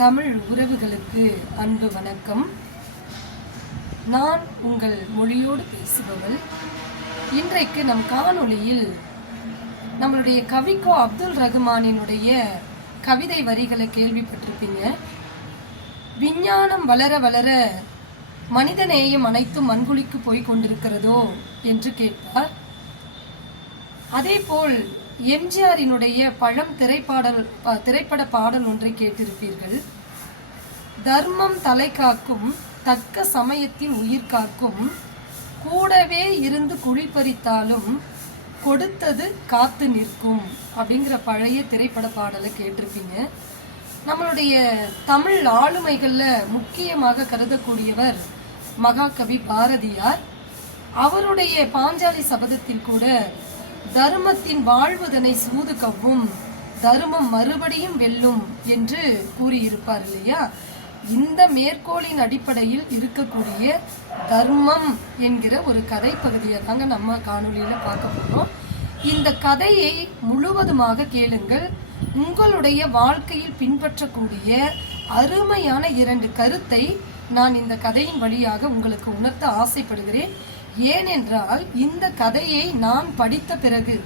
தமிழ் உறவுகளுக்கு அன்பு வணக்கம். நான் உங்கள் மொழியோடு பேசுபவள். இன்றைக்கு நம் காணொளியில் நம்மளுடைய கவிக்கோ அப்துல் ரகுமானினுடைய கவிதை வரிகளை கேள்விப்பட்டிருப்பீங்க. விஞ்ஞானம் வளர வளர மனிதநேயம் அனைத்தும் மண்குழிக்கு போய் கொண்டிருக்கிறதோ என்று கேட்பார். அதேபோல் எம்ஜிஆரினுடைய பழம் திரைப்பாடல் திரைப்பட பாடல் ஒன்றை கேட்டிருப்பீர்கள். தர்மம் தலை காக்கும் தக்க சமயத்தின் உயிர் காக்கும் கூடவே இருந்து குழிப்பறித்தாலும் கொடுத்தது காத்து நிற்கும் அப்படிங்கிற பழைய திரைப்பட பாடலை கேட்டிருப்பீங்க. நம்மளுடைய தமிழ் ஆளுமைகளில் முக்கியமாக கருதக்கூடியவர் மகாகவி பாரதியார். அவருடைய பாஞ்சாலி சபதத்தில் கூட தர்மத்தின் வாழ்வதனை சூது கவ்வும் தர்மம் மறுபடியும் வெல்லும் என்று கூறியிருப்பார் இல்லையா? இந்த மேற்கோளின் அடிப்படையில் இருக்கக்கூடிய தர்மம் என்கிற ஒரு கதை பகுதியை தாங்க நம்ம காணொளியில பார்க்க போறோம். இந்த கதையை முழுவதுமாக கேளுங்கள். உங்களுடைய வாழ்க்கையில் பின்பற்றக்கூடிய அருமையான இரண்டு கருத்தை நான் இந்த கதையின் வழியாக உங்களுக்கு உணர்த்த ஆசைப்படுகிறேன். ஏனென்றால் இந்த கதையை நான் படித்த பிறகு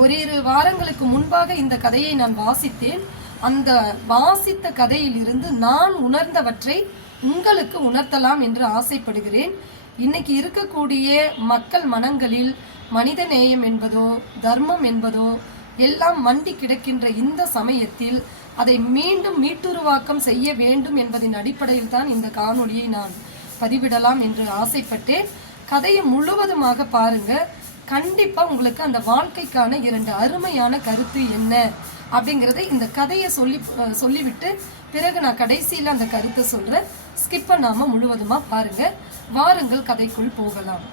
ஓரிரு வாரங்களுக்கு முன்பாக இந்த கதையை நான் வாசித்தேன். அந்த வாசித்த கதையிலிருந்து நான் உணர்ந்தவற்றை உங்களுக்கு உணர்த்தலாம் என்று ஆசைப்படுகிறேன். இன்னைக்கு இருக்கக்கூடிய மக்கள் மனங்களில் மனித நேயம் என்பதோ தர்மம் என்பதோ எல்லாம் மண்டி கிடக்கின்ற இந்த சமயத்தில் அதை மீண்டும் மீட்டுருவாக்கம் செய்ய வேண்டும் என்பதின் அடிப்படையில் தான் இந்த காணொளியை நான் பதிவிடலாம் என்று ஆசைப்பட்டேன். கதையை முழுவதுமாக பாருங்க. கண்டிப்பா உங்களுக்கு அந்த வாழ்க்கைக்கான இரண்டு அருமையான கருத்து என்ன அப்படிங்கிறத இந்த கதையை சொல்லி சொல்லிவிட்டு பிறகு நான் கடைசியில் அந்த கருத்தை சொல்றேன். ஸ்கிப் நாம முழுவதுமா பாருங்க. வாருங்கள் கதைக்குள் போகலாம்.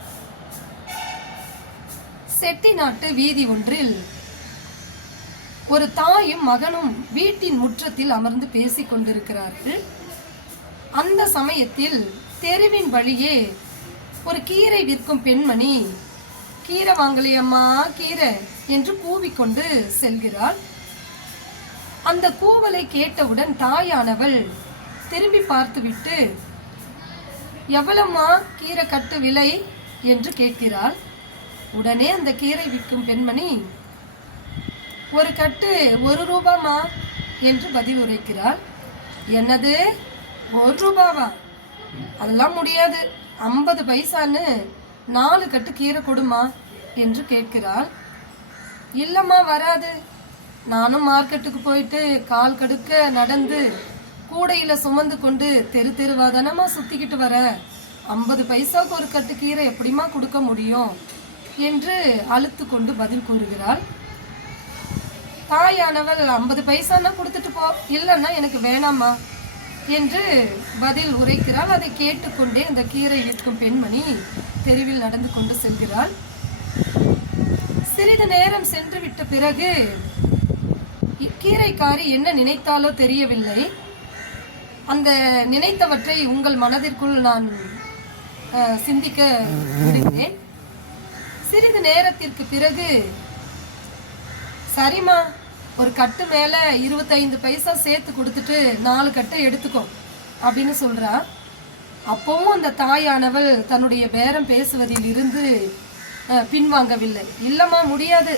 செட்டிநாட்டு வீதி ஒன்றில் ஒரு தாயும் மகனும் வீட்டின் முற்றத்தில் அமர்ந்து பேசிக் கொண்டிருக்கிறார்கள். அந்த சமயத்தில் தெருவின் வழியே ஒரு கீரை விற்கும் பெண்மணி கீரை வாங்கலையம்மா கீரை என்று கூவிக்கொண்டு செல்கிறாள். அந்த கூவலை கேட்டவுடன் தாயானவள் திரும்பி பார்த்துவிட்டு எவ்வளம்மா கீரை கட்டு விலை? என்று கேட்கிறாள். உடனே அந்த கீரை விற்கும் பெண்மணி ஒரு கட்டு ஒரு ரூபாமா என்று பதில் உரைக்கிறாள் என்னது? ஒரு ரூபாவா? அதெல்லாம் முடியாது. ஐம்பது பைசான்னு நாலு கட்டு கீரை கொடுமா என்று கேட்கிறாள். இல்லம்மா வராது. நானும் மார்க்கெட்டுக்கு போயிட்டு கால் கடுக்க நடந்து கூடையில சுமந்து கொண்டு தெரு தெருவா தானம்மா சுத்திக்கிட்டு வர? ஐம்பது பைசாவுக்கு ஒரு கட்டு கீரை எப்படிம்மா கொடுக்க முடியும்? என்று அழுத்து கொண்டு பதில் கூறுகிறாள். தாயானவள் ஐம்பது பைசான்னா கொடுத்துட்டு போ. இல்லைன்னா எனக்கு வேணாமா என்று பதில் உரைக்கிறாள். அதை கேட்டுக்கொண்டே அந்த கீரை விற்கும் பெண்மணி தெருவில் நடந்து கொண்டு செல்கிறாள். சிறிது நேரம் சென்று விட்ட பிறகு கீரைக்காரி என்ன நினைத்தாலோ தெரியவில்லை. அந்த நினைத்தவற்றை உங்கள் மனதிற்குள் நான் சிந்திக்க விடுகிறேன் சிறிது நேரத்திற்கு பிறகு சரிம்மா ஒரு கட்டு மேலே இருபத்தைந்து பைசா சேர்த்து கொடுத்துட்டு நாலு கட்டை எடுத்துக்கோ அப்படின்னு சொல்றா. அப்பவும் அந்த தாயானவள் தன்னுடைய பேரம் பேசுவதில் இருந்து பின்வாங்கவில்லை. இல்லைம்மா முடியாது.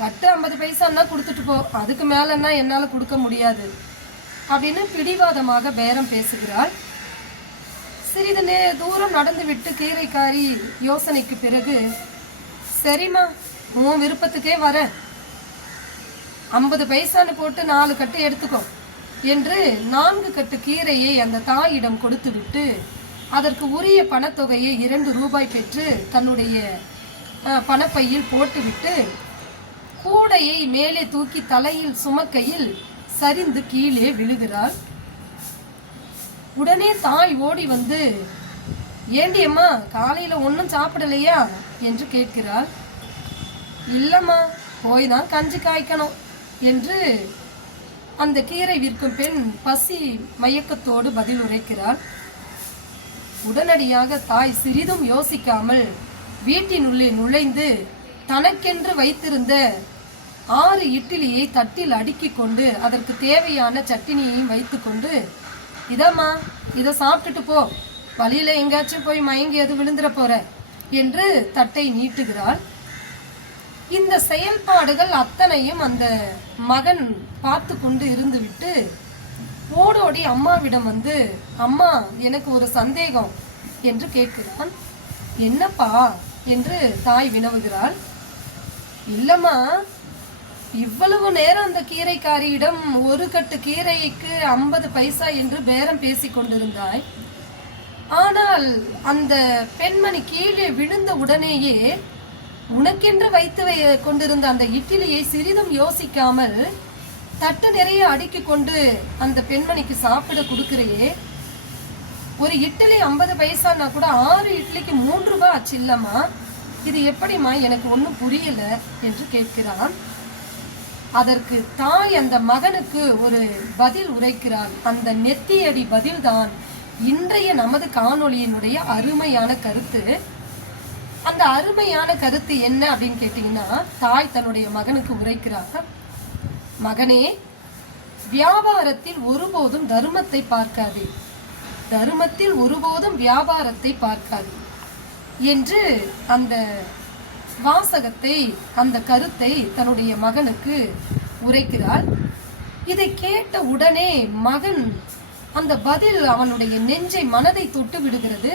கட்டு ஐம்பது பைசான்னா கொடுத்துட்டு போ. அதுக்கு மேலன்னா என்னால் கொடுக்க முடியாது அப்படின்னு பிடிவாதமாக பேரம் பேசுகிறாள். சிறிது நே தூரம் நடந்து விட்டு கீரைக்காரி யோசனைக்கு பிறகு சரிம்மா உன் விருப்பத்துக்கே வரேன். ஐம்பது பைசான்னு போட்டு நாலு கட்டு எடுத்துக்கோ என்று நான்கு கட்டு கீரையை அந்த தாயிடம் கொடுத்துவிட்டு அதற்கு உரிய பணத்தொகையை இரண்டு ரூபாய் பெற்று தன்னுடைய பணப்பையில் போட்டுவிட்டு கூடையை மேலே தூக்கி தலையில் சுமக்கையில் சரிந்து கீழே விழுகிறாள். உடனே தாய் ஓடி வந்து ஏண்டியம்மா காலையில் காலையில ஒன்றும் சாப்பிடலையா? என்று கேட்கிறாள். இல்லம்மா போய் தான் கஞ்சி காய்க்கணும். என்று அந்த கீரை விற்கும் பெண் பசி மயக்கத்தோடு பதில் உரைக்கிறாள். உடனடியாக தாய் சிறிதும் யோசிக்காமல் வீட்டினுள்ளே நுழைந்து தனக்கென்று வைத்திருந்த ஆறு இட்லியை தட்டில் அடுக்கி கொண்டு அதற்கு தேவையான சட்டினியையும் வைத்துக்கொண்டு இதம்மா இதை சாப்பிட்டுட்டு போ. வழியில எங்கேயாச்சும் போய் மயங்கி அது விழுந்துற போற என்று தட்டை நீட்டுகிறாள். இந்த செயல்பாடுகள் அத்தனையும் அந்த மகன் பார்த்து கொண்டு இருந்துவிட்டு ஓடோடி அம்மாவிடம் வந்து அம்மா எனக்கு ஒரு சந்தேகம் என்று கேட்கிறான். என்னப்பா? என்று தாய் வினவுகிறாள். இல்லம்மா இவ்வளவு நேரம் அந்த கீரைக்காரியிடம் ஒரு கட்டு கீரைக்கு ஐம்பது பைசா என்று பேரம் பேசிக் கொண்டிருந்தாய். ஆனால் அந்த பெண்மணி கீழே விழுந்த உடனேயே உனக்கென்று வைத்து வை- கொண்டிருந்த அந்த இட்லியை சிறிதும் யோசிக்காமல் தட்டு நிறைய அடுக்கி கொண்டு அந்த பெண்மணிக்கு சாப்பிட கொடுக்கிறையே. ஒரு இட்லி ஐம்பது பைசான்னா கூட ஆறு இட்லிக்கு மூன்று ரூபாய் ஆச்சு இல்லம்மா. இது எப்படிம்மா எனக்கு ஒன்றும் புரியல என்று கேட்கிறான். அதற்கு தாய் அந்த மகனுக்கு ஒரு பதில் உரைக்கிறாள். அந்த நெத்தியடி பதில்தான் இன்றைய நமது காணொளியினுடைய அருமையான கருத்து. அந்த அருமையான கருத்து என்ன அப்படின்னு கேட்டிங்கன்னா தாய் தன்னுடைய மகனுக்கு உரைக்கிறார் மகனே வியாபாரத்தில் ஒருபோதும் தர்மத்தை பார்க்காதே. தர்மத்தில் ஒருபோதும் வியாபாரத்தை பார்க்காது. என்று அந்த வாசகத்தை அந்த கருத்தை தன்னுடைய மகனுக்கு உரைக்கிறாள். இதை கேட்ட உடனே மகன் அந்த பதில் அவனுடைய நெஞ்சை மனதை தொட்டு விடுகிறது.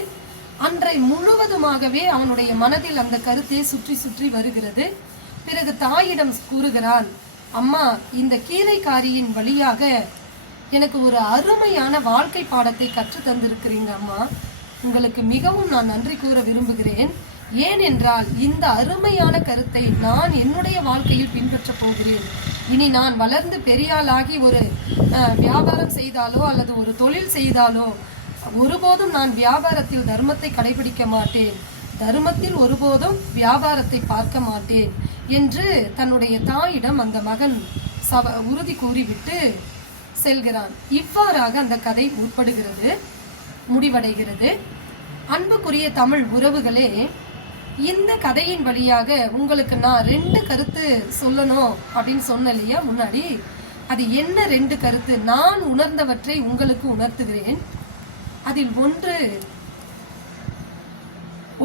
அன்றை முழுவதுமாகவே அவனுடைய மனதில் அந்த கருத்தை சுற்றி சுற்றி வருகிறது. பிறகு தாயிடம் கூறுகிறான் அம்மா இந்த கீரைக்காரியின் வழியாக எனக்கு ஒரு அருமையான வாழ்க்கை பாடத்தை கற்று தந்திருக்கிறீங்க அம்மா. உங்களுக்கு மிகவும் நான் நன்றி கூற விரும்புகிறேன். ஏனென்றால் இந்த அருமையான கருத்தை நான் என்னுடைய வாழ்க்கையில் பின்பற்றப் போகிறேன். இனி நான் வளர்ந்து பெரியாளாகி ஒரு வியாபாரம் செய்தாலோ அல்லது ஒரு தொழில் செய்தாலோ ஒருபோதும் நான் வியாபாரத்தில் தர்மத்தை கடைபிடிக்க மாட்டேன். தர்மத்தில் ஒருபோதும் வியாபாரத்தை பார்க்க மாட்டேன் என்று தன்னுடைய தாயிடம் அந்த மகன் சவ உறுதி கூறிவிட்டு செல்கிறான். இவ்வாறாக அந்த கதை உட்படுகிறது முடிவடைகிறது. அன்புக்குரிய தமிழ் உறவுகளே இந்த கதையின் வழியாக உங்களுக்கு நான் ரெண்டு கருத்து சொல்லணும் அப்படின்னு சொன்னேன் இல்லையா? முன்னாடி அது என்ன ரெண்டு கருத்து? நான் உணர்ந்தவற்றை உங்களுக்கு உணர்த்துகிறேன். அதில் ஒன்று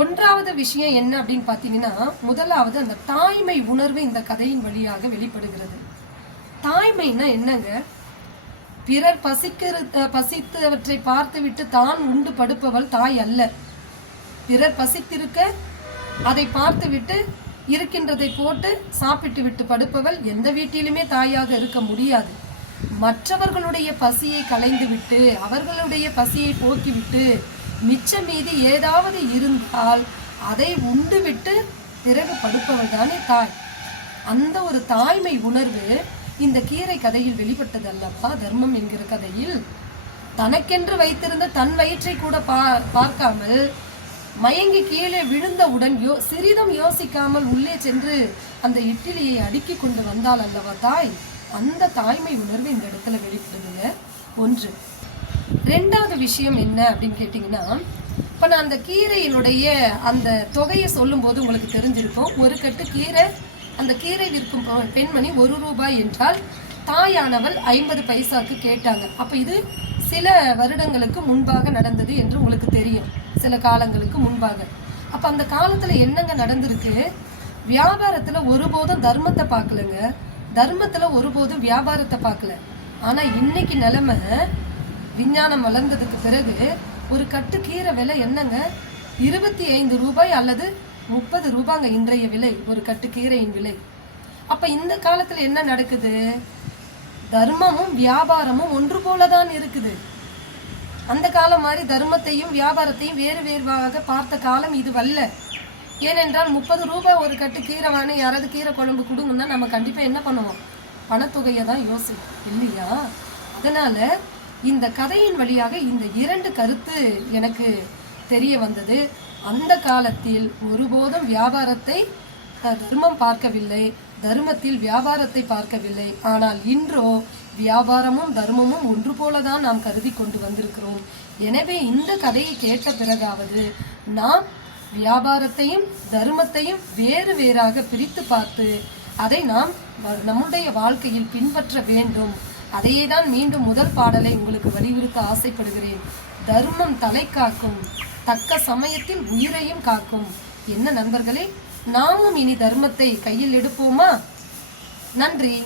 ஒன்றாவது விஷயம் என்ன அப்படின்னு பார்த்தீங்கன்னா முதலாவது அந்த தாய்மை உணர்வு இந்த கதையின் வழியாக வெளிப்படுகிறது. தாய்மைன்னா என்னங்க? பிறர் பசிக்கிற பசித்தவற்றை பார்த்துவிட்டு தான் உண்டு படுப்பவள் தாய் அல்ல. பிறர் பசித்திருக்க அதை பார்த்துவிட்டு இருக்கின்றதை போட்டு சாப்பிட்டு விட்டு படுப்பவள் எந்த வீட்டிலுமே தாயாக இருக்க முடியாது. மற்றவர்களுடைய பசியை களைந்துவிட்டு அவர்களுடைய பசியை போக்கிவிட்டு மிச்ச மீதி ஏதாவது இருந்தால் அதை உண்டுவிட்டு பிறகு படுப்பவள் தானே தாய். அந்த ஒரு தாய்மை உணர்வு இந்த கீரை கதையில் வெளிப்பட்டது அல்லப்பா தர்மம் என்கிற கதையில் தனக்கென்று வைத்திருந்த தன் வயிற்றை கூட பா பார்க்காமல் மயங்கி கீழே விழுந்தவுடன் யோ சிறிதும் யோசிக்காமல் உள்ளே சென்று அந்த இட்டிலியை அடுக்கி கொண்டு வந்தாள் அல்லவா தாய்? அந்த தாய்மை உணர்வு இந்த இடத்துல வெளிப்படுதுங்க. ஒன்று. ரெண்டாவது விஷயம் என்ன அப்படின்னு கேட்டிங்கன்னா இப்போ நான் அந்த கீரையினுடைய அந்த தொகையை சொல்லும்போது உங்களுக்கு தெரிஞ்சிருக்கும். ஒரு கட்டு கீரை அந்த கீரை விற்கும் பெண்மணி ஒரு ரூபாய் என்றால் தாயானவள் ஐம்பது பைசாக்கு கேட்டாங்க. அப்போ இது சில வருடங்களுக்கு முன்பாக நடந்தது என்று உங்களுக்கு தெரியும். சில காலங்களுக்கு முன்பாக. அப்போ அந்த காலத்தில் என்னங்க நடந்திருக்கு? வியாபாரத்தில் ஒருபோதும் தர்மத்தை பார்க்கலங்க. தர்மத்தில் ஒருபோதும் வியாபாரத்தை பார்க்கல. ஆனால் இன்னைக்கு நிலைமை விஞ்ஞானம் வளர்ந்ததுக்கு பிறகு ஒரு கட்டு கீரை விலை என்னங்க? இருபத்தி ஐந்து ரூபாய் அல்லது முப்பது ரூபாங்க இன்றைய விலை ஒரு கட்டு கீரையின் விலை. அப்போ இந்த காலத்தில் என்ன நடக்குது? தர்மமும் வியாபாரமும் ஒன்று போல தான் இருக்குது. அந்த காலம் மாதிரி தர்மத்தையும் வியாபாரத்தையும் வேறு வேறுவாக பார்த்த காலம் இது வல்ல ஏனென்றால் முப்பது ரூபாய் ஒரு கட்டு கீரை வாங்கி யாராவது கீரை குழம்பு கொடுங்கன்னா நம்ம கண்டிப்பாக என்ன பண்ணுவோம்? பணத்தொகையை தான் யோசிப்போம் இல்லையா? அதனால் இந்த கதையின் வழியாக இந்த இரண்டு கருத்து எனக்கு தெரிய வந்தது. அந்த காலத்தில் ஒருபோதும் வியாபாரத்தை தர்மம் பார்க்கவில்லை தர்மத்தில் வியாபாரத்தை பார்க்கவில்லை. ஆனால் இன்றோ வியாபாரமும் தர்மமும் ஒன்று போல தான் நாம் கருதி கொண்டு வந்திருக்கிறோம். எனவே இந்த கதையை கேட்ட பிறகாவது நாம் வியாபாரத்தையும் தர்மத்தையும் வேறு வேறாக பிரித்து பார்த்து அதை நாம் நம்முடைய வாழ்க்கையில் பின்பற்ற வேண்டும். அதையே தான் மீண்டும் முதல் பாடலை உங்களுக்கு வலியுறுத்த ஆசைப்படுகிறேன். தர்மம் தலை காக்கும் தக்க சமயத்தில் உயிரையும் காக்கும். என்ன நண்பர்களே நாமும் இனி தர்மத்தை கையில் எடுப்போமா? நன்றி.